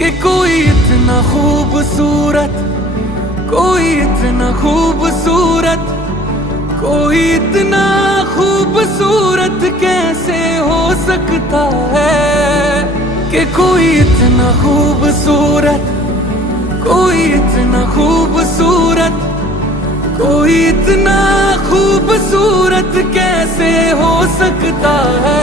कि कोई इतना खूबसूरत, कोई इतना खूबसूरत, कोई इतना खूबसूरत कैसे हो सकता है। कि कोई इतना खूबसूरत, कोई इतना खूबसूरत, कोई इतना खूबसूरत कैसे हो सकता है।